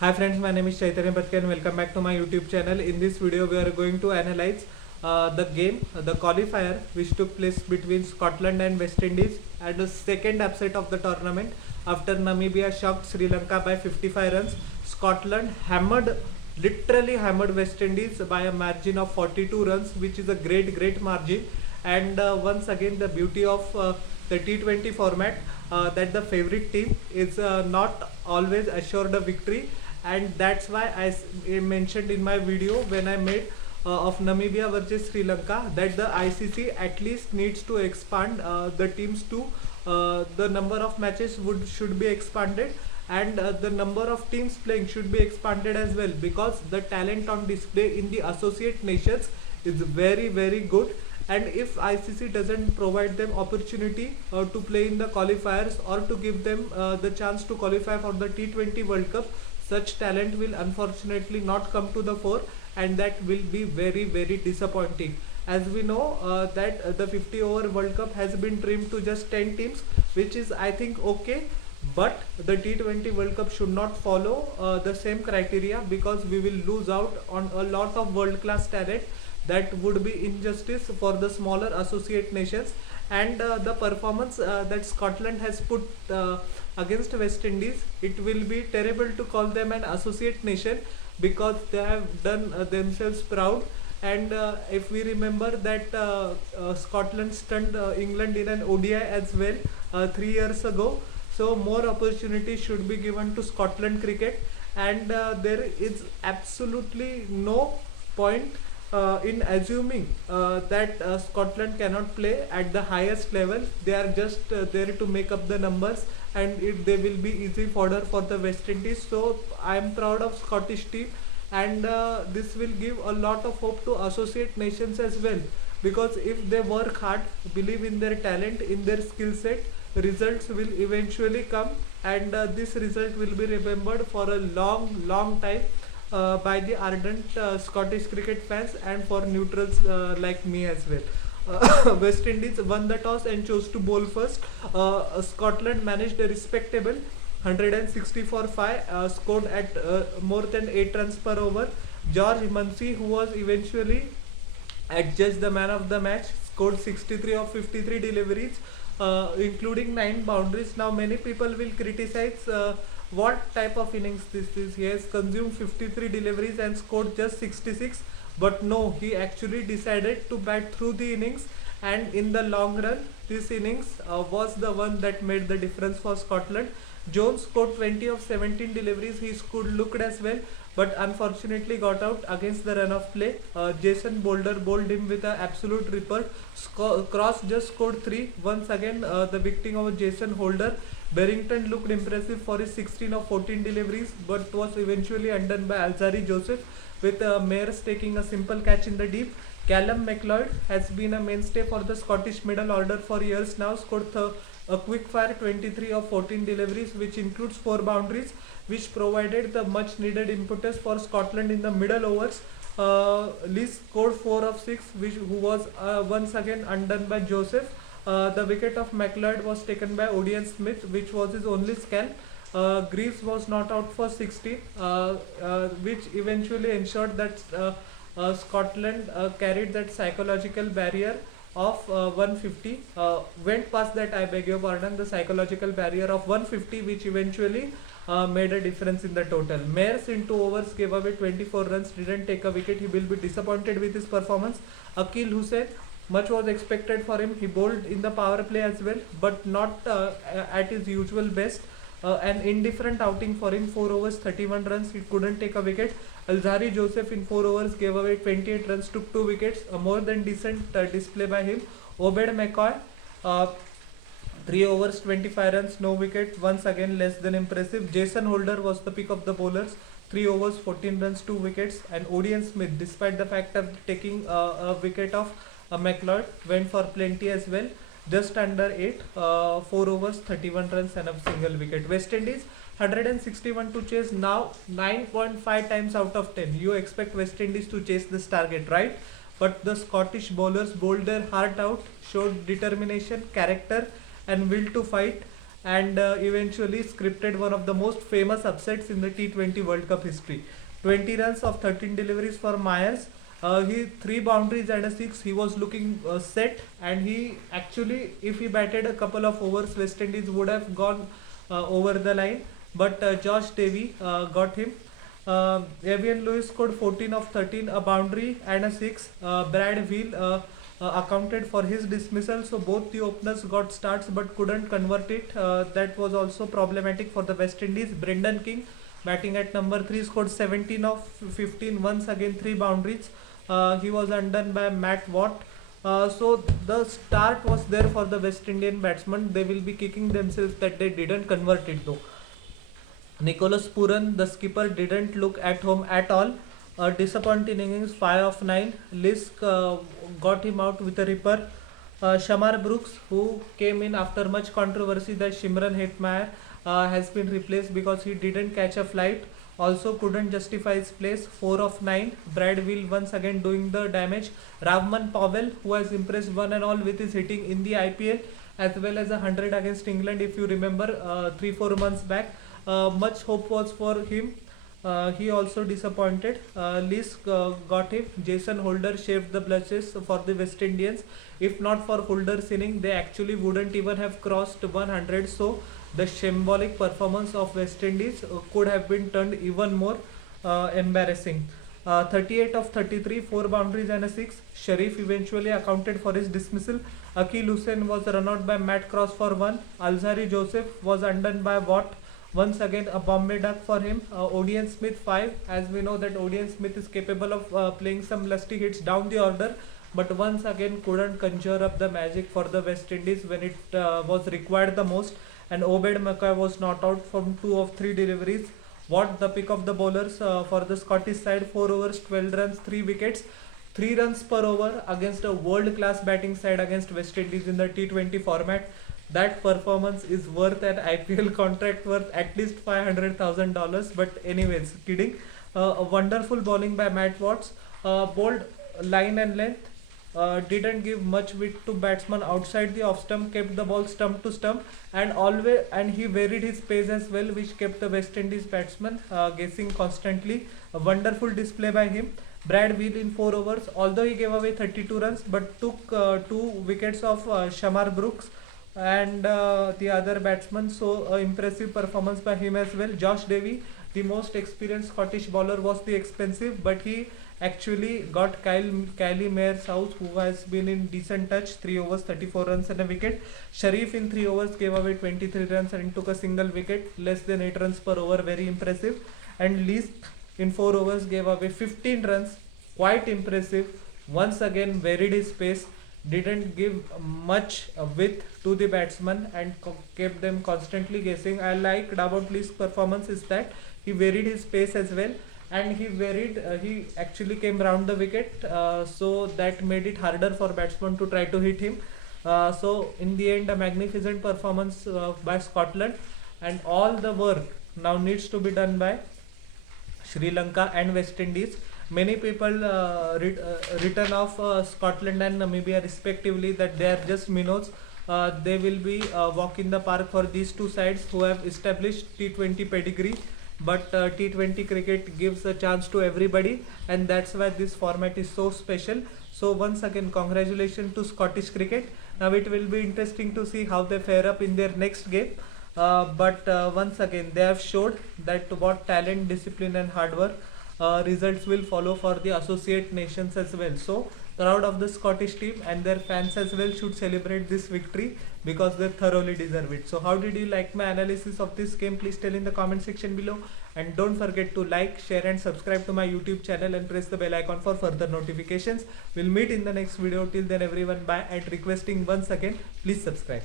Hi friends, my name is Chaitanya Bhatkar and welcome back to my YouTube channel. In this video, we are going to analyze the game, the qualifier which took place between Scotland and West Indies at the second upset of the tournament after Namibia shocked Sri Lanka by 55 runs. Scotland literally hammered West Indies by a margin of 42 runs, which is a great margin. And once again, the beauty of the T20 format that the favorite team is not always assured a victory, and that's why mentioned in my video when I made of Namibia versus Sri Lanka that the ICC at least needs to expand the teams to the number of matches should be expanded, and the number of teams playing should be expanded as well, because the talent on display in the associate nations is very good. And if ICC doesn't provide them opportunity to play in the qualifiers or to give them the chance to qualify for the T20 World Cup, such talent will unfortunately not come to the fore, and that will be very disappointing. As we know that the 50 over World Cup has been trimmed to just 10 teams, which is I think okay, but the T20 World Cup should not follow the same criteria, because we will lose out on a lot of world class talent. That would be injustice for the smaller associate nations. And the performance that Scotland has put against West Indies, it will be terrible to call them an associate nation, because they have done themselves proud. And if we remember that Scotland stunned England in an ODI as well 3 years ago, so more opportunity should be given to Scotland cricket. And there is absolutely no point in assuming that Scotland cannot play at the highest level. They are just there to make up the numbers, and they will be easy fodder for the West Indies. So I am proud of Scottish team, and this will give a lot of hope to associate nations as well, because if they work hard, believe in their talent, in their skill set, results will eventually come. And this result will be remembered for a long time by the ardent Scottish cricket fans and for neutrals like me as well. West Indies won the toss and chose to bowl first. Scotland managed a respectable 160 for 5, scored at more than 8 runs per over. George Munsey, who was eventually adjudged the man of the match, scored 63 of 53 deliveries, including 9 boundaries. Now, many people will criticize what type of innings this is. He has consumed 53 deliveries and scored just 66, but no, he actually decided to bat through the innings, and in the long run, this innings was the one that made the difference for Scotland. Jones scored 20 of 17 deliveries. He scored looked as well, but unfortunately got out against the run of play. Jason Boulder bowled him with an absolute ripper. Cross just scored 3. Once again, the victim of Jason Holder. Barrington looked impressive for his 16 of 14 deliveries, but was eventually undone by Alzarri Joseph, with Mayers taking a simple catch in the deep. Callum McLeod has been a mainstay for the Scottish middle order for years now, scored a quick fire 23 of 14 deliveries, which includes 4 boundaries, which provided the much needed impetus for Scotland in the middle overs. Liz scored 4 of 6, who was once again undone by Joseph. The wicket of McLeod was taken by Odion Smith, which was his only scalp. Greaves was not out for 60, which eventually ensured that Scotland carried that psychological barrier of 150. Went past that, I beg your pardon, the psychological barrier of 150, which eventually made a difference in the total. Mayers in 2 overs gave away 24 runs, didn't take a wicket. He will be disappointed with his performance. Akil Hussain, much was expected for him. He bowled in the power play as well, but not at his usual best. An indifferent outing for him, 4 overs, 31 runs. He couldn't take a wicket. Alzarri Joseph in 4 overs gave away 28 runs, took 2 wickets. A more than decent display by him. Obed McCoy, 3 overs, 25 runs, no wicket. Once again, less than impressive. Jason Holder was the pick of the bowlers. 3 overs, 14 runs, 2 wickets. And Odion Smith, despite the fact of taking a wicket of McLeod, went for plenty as well. Just under 8, 4 overs, 31 runs and a single wicket. West Indies 161 to chase, now 9.5 times out of 10. You expect West Indies to chase this target, right? But the Scottish bowlers bowled their heart out, showed determination, character, and will to fight, and eventually scripted one of the most famous upsets in the T20 World Cup history. 20 runs of 13 deliveries for Myers. He three boundaries and a six. He was looking set, and he actually, if he batted a couple of overs, West Indies would have gone over the line. But Josh Davey got him. Evian Lewis scored 14 of 13, a boundary and a six. Brad Wheel accounted for his dismissal, so both the openers got starts but couldn't convert it. That was also problematic for the West Indies. Brendan King, batting at number 3, scored 17 of 15, once again 3 boundaries. He was undone by Matt Watt. So the start was there for the West Indian batsmen. They will be kicking themselves that they didn't convert it though. Nicholas Puran, the skipper, didn't look at home at all. A disappointing innings, 5 of 9. Lisk got him out with a ripper. Shamar Brooks, who came in after much controversy that Shimran Hetmeyer has been replaced because he didn't catch a flight, also couldn't justify his place. 4 of 9. Brad Will once again doing the damage. Ravman Powell, who has impressed one and all with his hitting in the IPL, as well as 100 against England, if you remember, 3-4 months back. Much hope was for him. He also disappointed. Lisk got him. Jason Holder shaved the blushes for the West Indians. If not for Holder's inning, they actually wouldn't even have crossed 100. So the symbolic performance of West Indies could have been turned even more embarrassing. 38 of 33, 4 boundaries and a 6. Sharif eventually accounted for his dismissal. Akil Hussain was run out by Matt Cross for 1. Alzari Joseph was undone by Watt. Once again a Bombay duck for him. Odion Smith 5, as we know that Odion Smith is capable of playing some lusty hits down the order, but once again couldn't conjure up the magic for the West Indies when it was required the most. And Obed McCoy was not out from 2 of 3 deliveries. What the pick of the bowlers for the Scottish side: 4 overs, 12 runs, 3 wickets. 3 runs per over against a world class batting side against West Indies in the T20 format. That performance is worth an IPL contract worth at least $500,000. But anyways, kidding. A wonderful bowling by Matt Watts. Bowled line and length. Didn't give much width to batsman outside the off stump. Kept the ball stump to stump, and he varied his pace as well, which kept the West Indies batsman guessing constantly. A wonderful display by him. Brad Wheel in 4 overs, although he gave away 32 runs, but took 2 wickets of Shamar Brooks and the other batsmen. So impressive performance by him as well. Josh Davey, the most experienced Scottish bowler, was the expensive, but he actually got Kylie Mayer South, who has been in decent touch. 3 overs, 34 runs and a wicket. Sharif in 3 overs gave away 23 runs and took a single wicket, less than 8 runs per over, very impressive. And Least in 4 overs gave away 15 runs, quite impressive. Once again varied his pace, didn't give much width to the batsman and kept them constantly guessing. I liked about Lee's performance is that he varied his pace as well, and he actually came round the wicket, so that made it harder for batsmen to try to hit him. So in the end, a magnificent performance by Scotland, and all the work now needs to be done by Sri Lanka and West Indies. Many people written off Scotland and Namibia respectively, that they are just minnows. They will be walk in the park for these two sides who have established T20 pedigree. But T20 cricket gives a chance to everybody, and that's why this format is so special. So once again, congratulations to Scottish cricket. Now it will be interesting to see how they fare up in their next game. But once again, they have showed that what talent, discipline, and hard work. Results will follow for the associate nations as well. So proud of the Scottish team, and their fans as well should celebrate this victory because they thoroughly deserve it. So how did you like my analysis of this game? Please tell in the comment section below, and don't forget to like, share and subscribe to my YouTube channel and press the bell icon for further notifications. We'll meet in the next video. Till then everyone, bye, and requesting once again, please subscribe.